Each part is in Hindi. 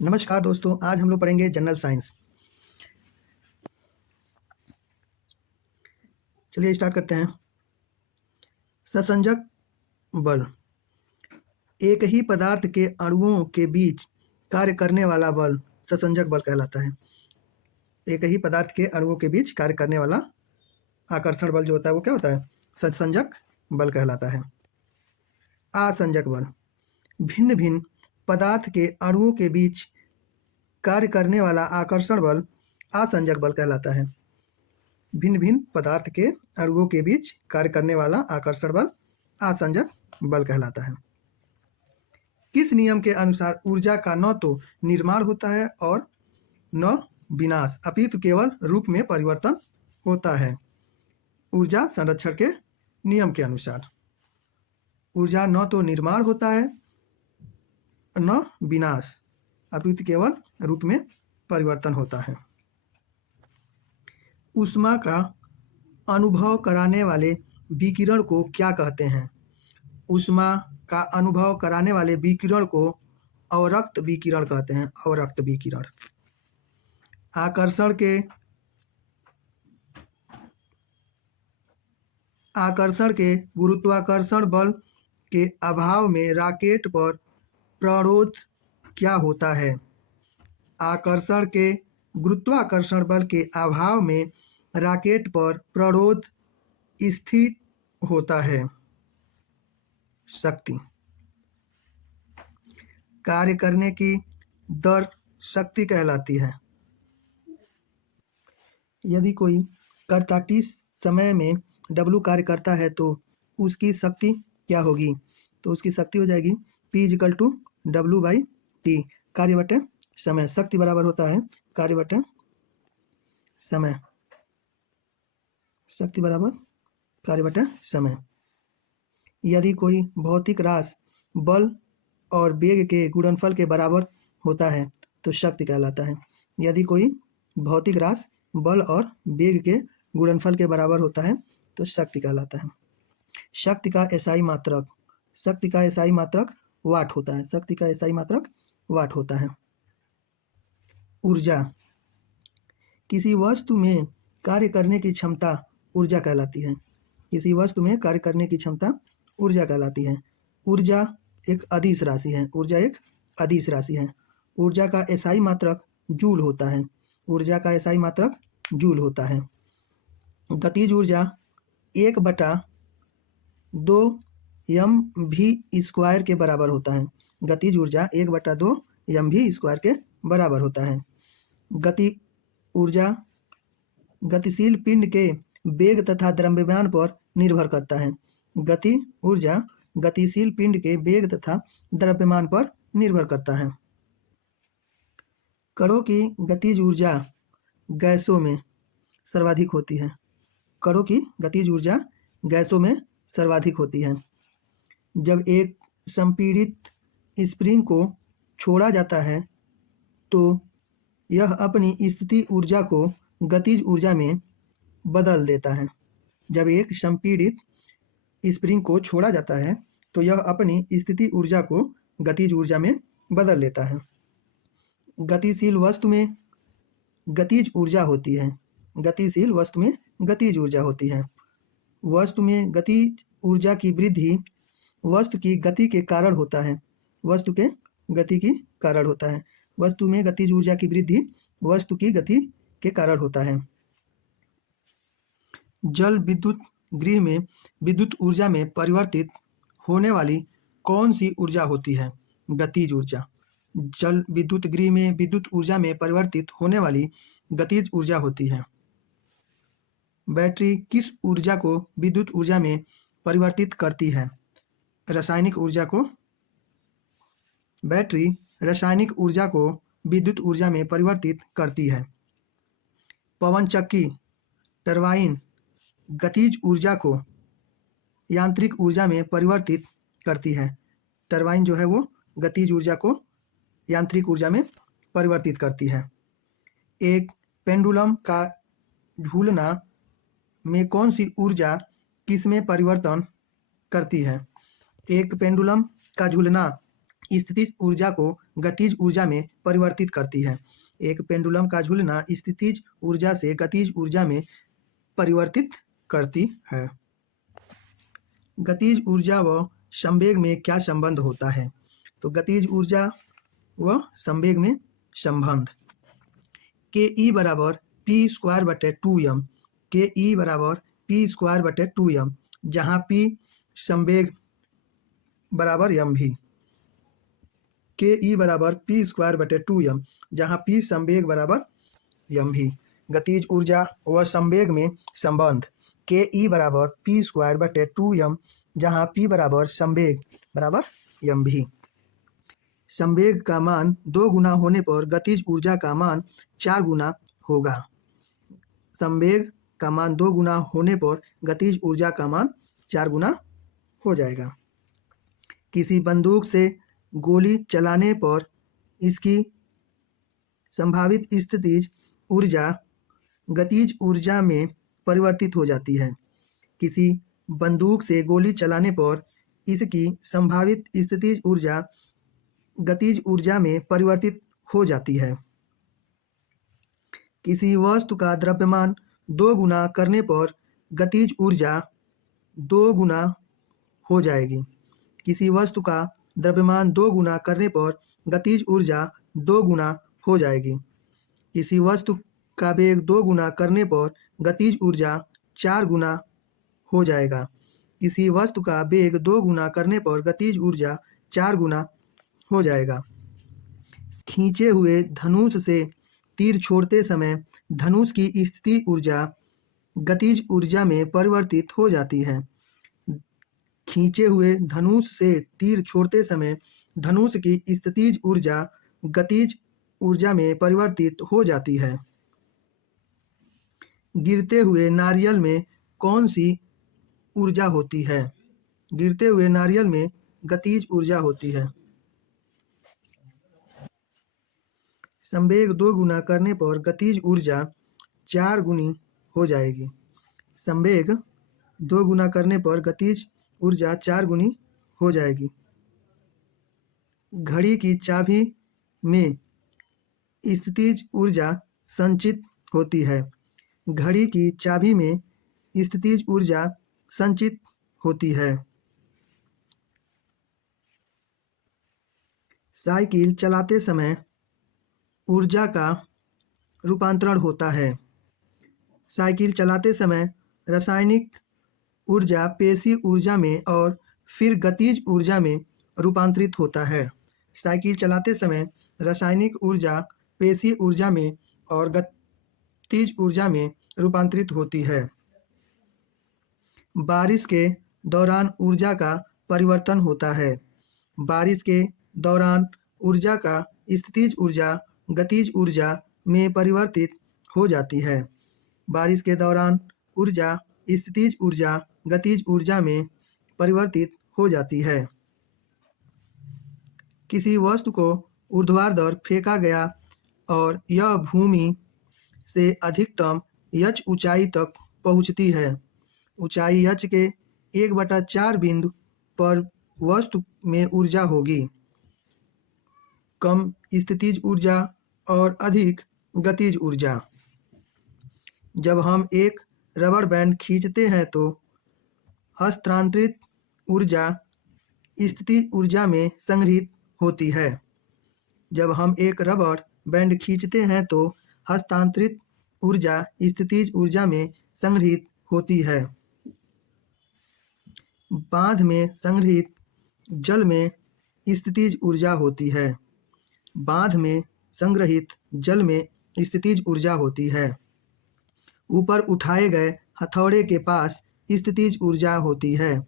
नमस्कार दोस्तों, आज हम लोग पढ़ेंगे जनरल साइंस। चलिए स्टार्ट करते हैं। ससंजक बल एक ही पदार्थ के अणुओं के बीच कार्य करने वाला बल ससंजक बल कहलाता है। एक ही पदार्थ के अणुओं के बीच कार्य करने वाला आकर्षण बल जो होता है वो क्या होता है? ससंजक बल कहलाता है। आसंजक बल भिन्न भिन्न पदार्थ के अणुओं के बीच कार्य करने वाला आकर्षण बल आसंजक बल कहलाता है। भिन्न भिन्न पदार्थ के अणुओं के बीच कार्य करने वाला आकर्षण बल आसंजक बल कहलाता है। किस नियम के अनुसार ऊर्जा का न तो निर्माण होता है और न विनाश अपितु केवल रूप में परिवर्तन होता है? ऊर्जा संरक्षण के नियम के अनुसार ऊर्जा न तो निर्माण होता है न विनाश अपितु केवल रूप में परिवर्तन होता है। ऊष्मा का अनुभव कराने वाले विकिरण को क्या कहते हैं? ऊष्मा का अनुभव कराने वाले विकिरण को अवरक्त विकिरण कहते हैं। अवरक्त विकिरण आकर्षण के गुरुत्वाकर्षण बल के अभाव में रॉकेट पर प्ररोध क्या होता है? आकर्षण के गुरुत्वाकर्षण बल के अभाव में रॉकेट पर प्ररोध स्थिर होता है। शक्ति कार्य करने की दर शक्ति कहलाती है। यदि कोई कर्ता T समय में W कार्य करता है तो उसकी शक्ति क्या होगी? तो उसकी शक्ति हो जाएगी P = W/T। कार्य बटे समय, शक्ति बराबर होता है कार्य बटे समय, शक्ति बराबर कार्य बटे समय। यदि कोई भौतिक राशि बल और वेग के गुणनफल के बराबर होता है तो शक्ति कहलाता है। यदि कोई भौतिक राशि बल और वेग के गुणनफल के बराबर होता है तो शक्ति कहलाता है। शक्ति का SI मात्रक वाट होता है। शक्ति का SI मात्रक वाट होता है। ऊर्जा किसी वस्तु में कार्य करने की क्षमता ऊर्जा कहलाती है। किसी वस्तु में कार्य करने की क्षमता ऊर्जा कहलाती है। ऊर्जा एक अदिश राशि है। ऊर्जा एक अदिश राशि है। ऊर्जा का SI मात्रक जूल होता है। ऊर्जा का SI मात्रक जूल होता है। गतिज ऊर्जा 1/2 mv² के बराबर होता है। गतिज ऊर्जा 1/2 mv² के बराबर होता है। गति ऊर्जा गतिशील पिंड के वेग तथा द्रव्यमान पर निर्भर करता है। गति ऊर्जा गतिशील पिंड के वेग तथा द्रव्यमान पर निर्भर करता है। कणों की गतिज ऊर्जा गैसों में सर्वाधिक होती है। कणों की गतिज ऊर्जा गैसों में सर्वाधिक होती है। जब एक संपीड़ित स्प्रिंग को छोड़ा जाता है तो यह अपनी स्थिति ऊर्जा को गतिज ऊर्जा में बदल देता है। जब एक संपीड़ित स्प्रिंग को छोड़ा जाता है तो यह अपनी स्थिति ऊर्जा को गतिज ऊर्जा में बदल लेता है। गतिशील वस्तु में गतिज ऊर्जा होती है। गतिशील वस्तु में गतिज ऊर्जा होती है। वस्तु में गतिज ऊर्जा की वृद्धि वस्तु की गति के कारण होता है। वस्तु के गति की कारण होता है। वस्तु में गतिज ऊर्जा की वृद्धि वस्तु की गति के कारण होता है। जल विद्युत गृह में विद्युत ऊर्जा में परिवर्तित होने वाली कौन सी ऊर्जा होती है? गतिज ऊर्जा। जल विद्युत गृह में विद्युत ऊर्जा में परिवर्तित होने वाली गतिज ऊर्जा होती है। बैटरी किस ऊर्जा को विद्युत ऊर्जा में परिवर्तित करती है? रासायनिक ऊर्जा को। बैटरी रासायनिक ऊर्जा को विद्युत ऊर्जा में परिवर्तित करती है। पवन चक्की टरबाइन गतिज ऊर्जा को यांत्रिक ऊर्जा में परिवर्तित करती है। टरबाइन जो है वो गतिज ऊर्जा को यांत्रिक ऊर्जा में परिवर्तित करती है। एक पेंडुलम का झूलना में कौन सी ऊर्जा किसमें परिवर्तन करती है? एक पेंडुलम का झूलना स्थितिज ऊर्जा को गतिज ऊर्जा में परिवर्तित करती है। एक पेंडुलम का झूलना स्थितिज ऊर्जा से गतिज ऊर्जा में परिवर्तित करती है। गतिज ऊर्जा व संवेग में क्या संबंध होता है? तो गतिज ऊर्जा व संवेग में संबंध के ई बराबर पी स्क्वायर बटे 2m, के ई बराबर पी स्क्वायर बटे 2m, जहाँ पी संवेग बराबर एम भी। के ई बराबर पी स्क्वायर बटे 2m, जहाँ पी संवेग बराबर एम भी। गतिज ऊर्जा व संवेग में संबंध के ई बराबर पी स्क्वायर बटे 2m, जहाँ पी बराबर संवेग बराबर एम भी। संवेग का मान 2 गुना होने पर गतिज ऊर्जा का मान 4 गुना होगा। संवेग का मान 2 गुना होने पर गतिज ऊर्जा का मान 4 गुना हो जाएगा। किसी बंदूक से गोली चलाने पर इसकी संभावित स्थितिज ऊर्जा गतिज ऊर्जा में परिवर्तित हो जाती है। किसी बंदूक से गोली चलाने पर इसकी संभावित स्थितिज ऊर्जा गतिज ऊर्जा में परिवर्तित हो जाती है। किसी वस्तु का द्रव्यमान 2 गुना करने पर गतिज ऊर्जा 2 गुना हो जाएगी। किसी वस्तु का द्रव्यमान 2 गुना करने पर गतिज ऊर्जा 2 गुना हो जाएगी। किसी वस्तु का वेग 2 गुना करने पर गतिज ऊर्जा 4 गुना हो जाएगा। किसी वस्तु का वेग 2 गुना करने पर गतिज ऊर्जा 4 गुना हो जाएगा। खींचे हुए धनुष से तीर छोड़ते समय धनुष की स्थिति ऊर्जा गतिज ऊर्जा में परिवर्तित हो जाती है। खींचे हुए धनुष से तीर छोड़ते समय धनुष की स्थितिज ऊर्जा गतिज ऊर्जा में परिवर्तित हो जाती है। गिरते हुए नारियल में कौन सी ऊर्जा होती है? गिरते हुए नारियल में गतिज ऊर्जा होती है। संवेग 2 गुना करने पर गतिज ऊर्जा 4 गुनी हो जाएगी। संवेग 2 गुना करने पर गतिज ऊर्जा 4 गुनी हो जाएगी। घड़ी की चाबी में स्थितिज ऊर्जा संचित होती है। घड़ी की चाबी में स्थितिज ऊर्जा संचित होती है। साइकिल चलाते समय ऊर्जा का रूपांतरण होता है। साइकिल चलाते समय रासायनिक ऊर्जा पेशी ऊर्जा में और फिर गतिज ऊर्जा में रूपांतरित होता है। साइकिल चलाते समय रासायनिक ऊर्जा पेशी ऊर्जा में और गतिज ऊर्जा में रूपांतरित होती है। बारिश के दौरान ऊर्जा का परिवर्तन होता है। बारिश के दौरान ऊर्जा का स्थितिज ऊर्जा गतिज ऊर्जा में परिवर्तित हो जाती है। बारिश के दौरान ऊर्जा स्थितिज ऊर्जा गतिज ऊर्जा में परिवर्तित हो जाती है। किसी वस्तु को ऊर्ध्वाधर फेंका गया और यह भूमि से अधिकतम h ऊंचाई तक पहुंचती है। ऊंचाई h के 1/4 बिंदु पर वस्तु में ऊर्जा होगी। कम स्थितिज ऊर्जा और अधिक गतिज ऊर्जा। जब हम एक रबर बैंड खींचते हैं तो हस्तांतरित ऊर्जा स्थितिज ऊर्जा में संग्रहित होती है। जब हम एक रबर बैंड खींचते हैं तो हस्तांतरित ऊर्जा स्थितिज ऊर्जा में संग्रहित होती है। बांध में संग्रहित जल में स्थितिज ऊर्जा होती है। बांध में संग्रहित जल में स्थितिज ऊर्जा होती है। ऊपर उठाए गए हथौड़े के पास स्थितिज ऊर्जा होती है।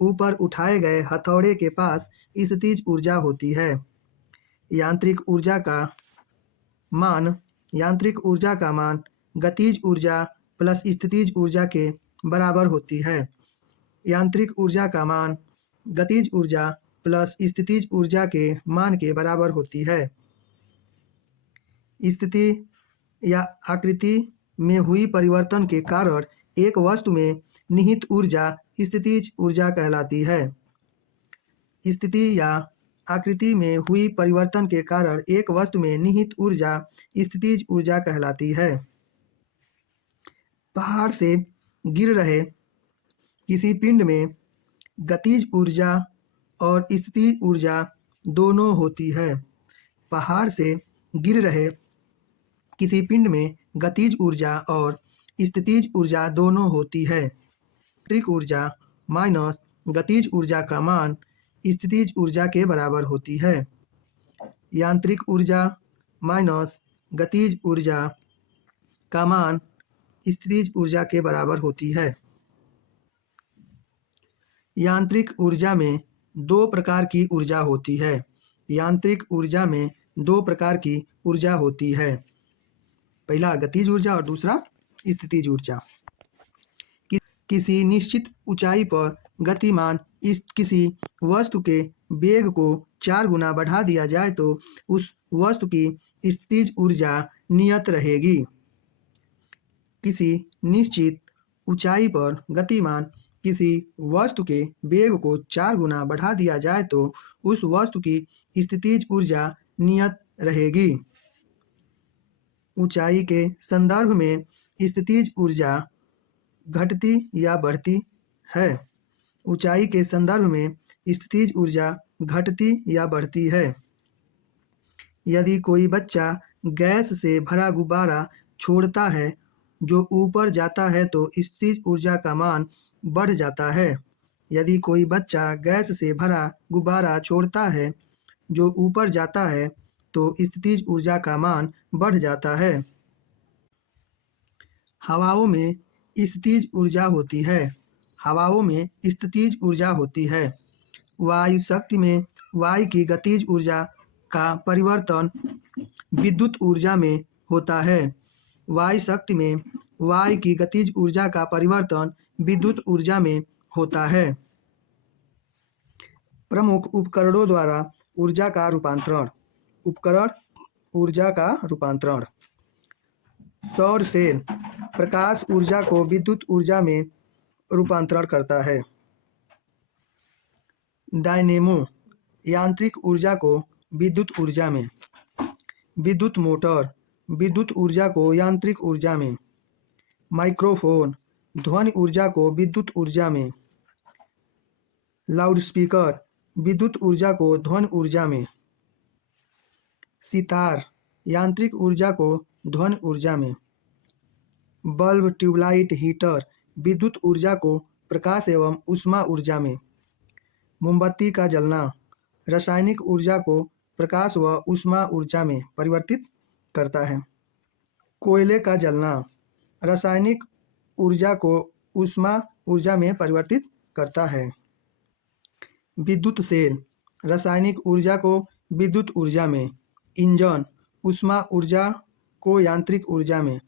ऊपर उठाए गए हथौड़े के पास स्थितिज ऊर्जा होती है। यांत्रिक ऊर्जा का मान गतिज ऊर्जा प्लस स्थितिज ऊर्जा के बराबर होती है। यांत्रिक ऊर्जा का मान गतिज ऊर्जा प्लस स्थितिज ऊर्जा के मान के बराबर होती है। स्थिति या आकृति में हुई परिवर्तन के कारण एक वस्तु में निहित ऊर्जा स्थितिज ऊर्जा कहलाती है। स्थिति या आकृति में हुई परिवर्तन के कारण एक वस्तु में निहित ऊर्जा स्थितिज ऊर्जा कहलाती है। पहाड़ से गिर रहे किसी पिंड में गतिज ऊर्जा और स्थितिज ऊर्जा दोनों होती है। पहाड़ से गिर रहे किसी पिंड में गतिज ऊर्जा और स्थितिज ऊर्जा दोनों होती है। यांत्रिक ऊर्जा माइनस गतिज ऊर्जा का मान स्थितिज ऊर्जा के बराबर होती है। यांत्रिक ऊर्जा माइनस गतिज ऊर्जा का मान स्थितिज ऊर्जा के बराबर होती है। यांत्रिक ऊर्जा में दो प्रकार की ऊर्जा होती है। यांत्रिक ऊर्जा में दो प्रकार की ऊर्जा होती है। पहला गतिज ऊर्जा और दूसरा स्थितिज ऊर्जा। किसी निश्चित ऊंचाई पर गतिमान किसी वस्तु के वेग को 4 गुना बढ़ा दिया जाए तो उस वस्तु की स्थितिज ऊर्जा नियत रहेगी। किसी निश्चित ऊंचाई पर गतिमान किसी वस्तु के वेग को 4 गुना बढ़ा दिया जाए तो उस वस्तु की स्थितिज ऊर्जा नियत रहेगी। ऊंचाई के संदर्भ में स्थितिज ऊर्जा घटती या बढ़ती है। ऊंचाई के संदर्भ में स्थितिज ऊर्जा घटती या बढ़ती है। यदि कोई बच्चा गैस से भरा गुब्बारा छोड़ता है जो ऊपर जाता है तो स्थितिज ऊर्जा का मान बढ़ जाता है। यदि कोई बच्चा गैस से भरा गुब्बारा छोड़ता है जो ऊपर जाता है तो स्थितिज ऊर्जा का मान बढ़ जाता है। हवाओं में स्थितिज ऊर्जा होती है। हवाओं में स्थितिज ऊर्जा होती है। वायु शक्ति में वायु की गतिज ऊर्जा का परिवर्तन विद्युत ऊर्जा में होता है। वायु शक्ति में वायु की गतिज ऊर्जा का परिवर्तन विद्युत ऊर्जा में होता है। प्रमुख उपकरणों द्वारा ऊर्जा का रूपांतरण। उपकरण ऊर्जा का रूपांतरण। सौर सेल प्रकाश ऊर्जा को विद्युत ऊर्जा में रूपांतरण करता है। डायनेमो यांत्रिक ऊर्जा को विद्युत ऊर्जा में। विद्युत मोटर विद्युत ऊर्जा को यांत्रिक ऊर्जा में। माइक्रोफोन ध्वनि ऊर्जा को विद्युत ऊर्जा में। लाउडस्पीकर विद्युत ऊर्जा को ध्वनि ऊर्जा में। सितार यांत्रिक ऊर्जा को ध्वनि ऊर्जा में। बल्ब ट्यूबलाइट हीटर विद्युत ऊर्जा को प्रकाश एवं ऊष्मा ऊर्जा में। मोमबत्ती का जलना रासायनिक ऊर्जा को प्रकाश व ऊष्मा ऊर्जा में परिवर्तित करता है। कोयले का जलना रासायनिक ऊर्जा को ऊष्मा ऊर्जा में परिवर्तित करता है। विद्युत सेल रासायनिक ऊर्जा को विद्युत ऊर्जा में। इंजन ऊष्मा ऊर्जा को यांत्रिक ऊर्जा में।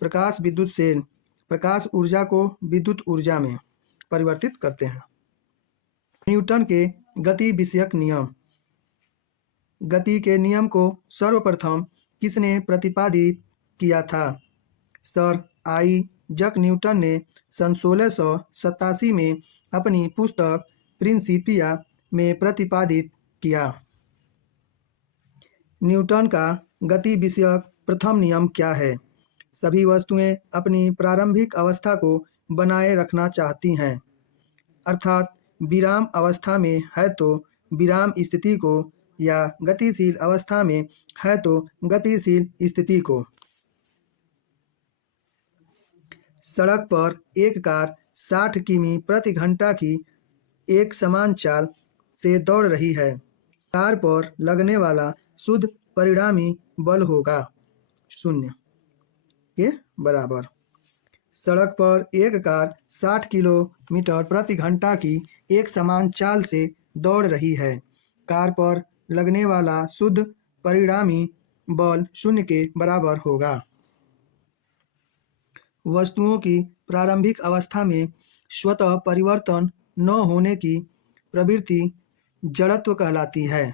प्रकाश विद्युत सेल प्रकाश ऊर्जा को विद्युत ऊर्जा में परिवर्तित करते हैं। न्यूटन के गति विषयक नियम। गति के नियम को सर्वप्रथम किसने प्रतिपादित किया था? सर आइजक न्यूटन ने सन 1687 में अपनी पुस्तक प्रिंसिपिया में प्रतिपादित किया। न्यूटन का गति विषयक प्रथम नियम क्या है? सभी वस्तुएं अपनी प्रारंभिक अवस्था को बनाए रखना चाहती हैं, अर्थात विराम अवस्था में है तो विराम स्थिति को या गतिशील अवस्था में है तो गतिशील स्थिति को। सड़क पर एक कार 60 किमी प्रति घंटा की एक समान चाल से दौड़ रही है। कार पर लगने वाला शुद्ध परिणामी बल होगा 0 के बराबर। सड़क पर एक कार 60 किलोमीटर प्रति घंटा की एक समान चाल से दौड़ रही है। कार पर लगने वाला शुद्ध परिणामी बल 0 के बराबर होगा। वस्तुओं की प्रारंभिक अवस्था में स्वतः परिवर्तन न होने की प्रवृत्ति जड़त्व कहलाती है।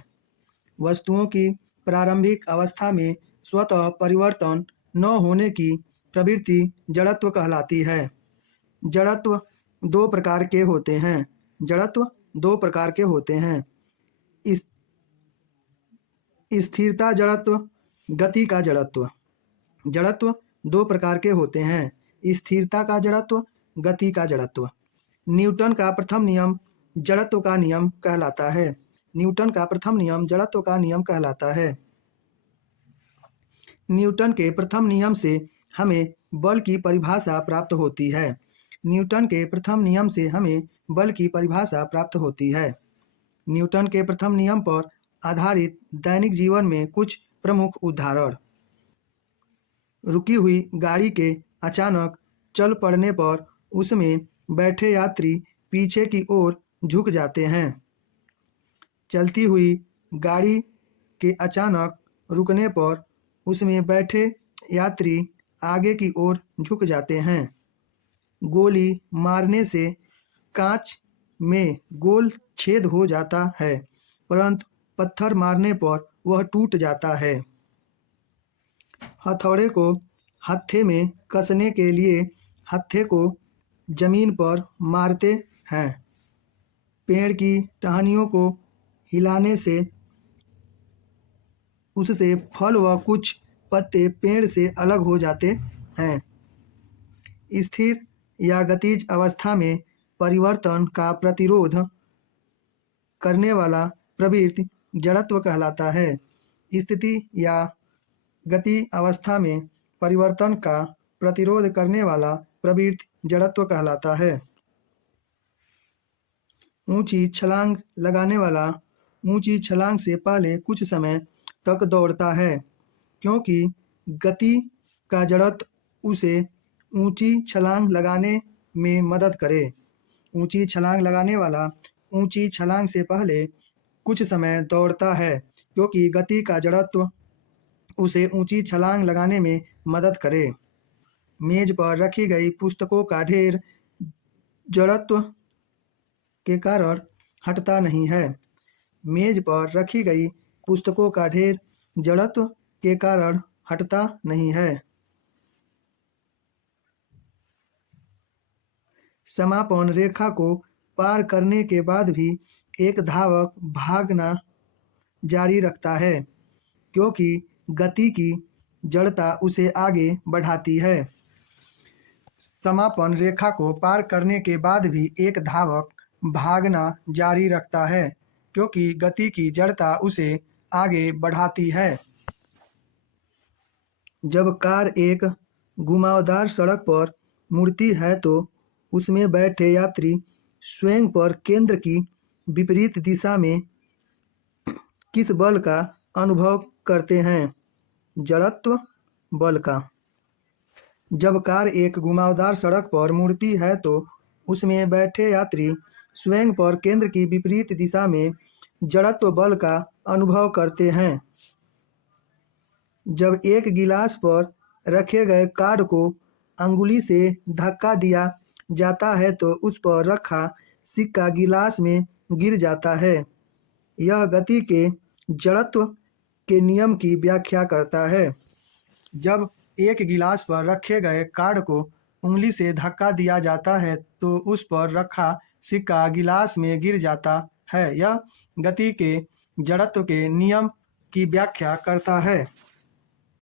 वस्तुओं की प्रारंभिक अवस्था में स्वतः परिवर्तन न होने की प्रवृत्ति जड़त्व कहलाती है। जड़त्व दो प्रकार के होते हैं। जड़त्व दो प्रकार के होते हैं, स्थिरता जड़त्व, गति का जड़त्व। जड़त्व दो प्रकार के होते हैं, स्थिरता का जड़त्व, गति का जड़त्व। न्यूटन का प्रथम नियम जड़त्व का नियम कहलाता है। न्यूटन का प्रथम नियम जड़त्व का नियम कहलाता है। न्यूटन के प्रथम नियम से हमें बल की परिभाषा प्राप्त होती है। न्यूटन के प्रथम नियम से हमें बल की परिभाषा प्राप्त होती है। न्यूटन के प्रथम नियम पर आधारित दैनिक जीवन में कुछ प्रमुख उदाहरण। रुकी हुई गाड़ी के अचानक चल पड़ने पर उसमें बैठे यात्री पीछे की ओर झुक जाते हैं। चलती हुई गाड़ी के अचानक रुकने पर उसमें बैठे यात्री आगे की ओर झुक जाते हैं। गोली मारने से कांच में गोल छेद हो जाता है, परंतु पत्थर मारने पर वह टूट जाता है। हथौड़े को हत्थे में कसने के लिए हत्थे को जमीन पर मारते हैं। पेड़ की टहनियों को हिलाने से उससे फल व कुछ पत्ते पेड़ से अलग हो जाते हैं। स्थिर या गतिज अवस्था में परिवर्तन का प्रतिरोध करने वाला प्रवृत्ति जड़त्व कहलाता है। स्थिति या गति अवस्था में परिवर्तन का प्रतिरोध करने वाला प्रवृत्ति जड़त्व कहलाता है। ऊंची छलांग लगाने वाला ऊंची छलांग से पहले कुछ समय तक दौड़ता है, क्योंकि गति का जड़त्व उसे ऊंची छलांग लगाने में मदद करे। ऊंची छलांग लगाने वाला ऊंची छलांग से पहले कुछ समय दौड़ता है, क्योंकि गति का जड़त्व उसे ऊंची छलांग लगाने में मदद करे। मेज पर रखी गई पुस्तकों का ढेर जड़त्व के कारण हटता नहीं है। मेज पर रखी गई पुस्तकों का ढेर जड़त्व के कारण हटता नहीं है। समापन रेखा को पार करने के बाद भी एक धावक भागना जारी रखता है, क्योंकि गति की जड़ता उसे आगे बढ़ाती है। समापन रेखा को पार करने के बाद भी एक धावक भागना जारी रखता है, क्योंकि गति की जड़ता उसे आगे बढ़ाती है। जब कार एक घुमावदार सड़क पर मुड़ती है तो उसमें बैठे यात्री स्वयं पर केंद्र की विपरीत दिशा में किस बल का अनुभव करते हैं? जड़त्व बल का। जब कार एक घुमावदार सड़क पर मुड़ती है तो उसमें बैठे यात्री स्वयं पर केंद्र की विपरीत दिशा में जड़त्व बल का अनुभव करते हैं। जब एक गिलास पर रखे गए कार्ड को अंगुली से धक्का दिया जाता है तो उस पर रखा सिक्का गिलास में गिर जाता है। यह गति के जड़त्व के नियम की व्याख्या करता है। जब एक गिलास पर रखे गए कार्ड को उंगली से धक्का दिया जाता है तो उस पर रखा सिक्का गिलास में गिर जाता है। यह गति के जड़त्व के नियम की व्याख्या करता है।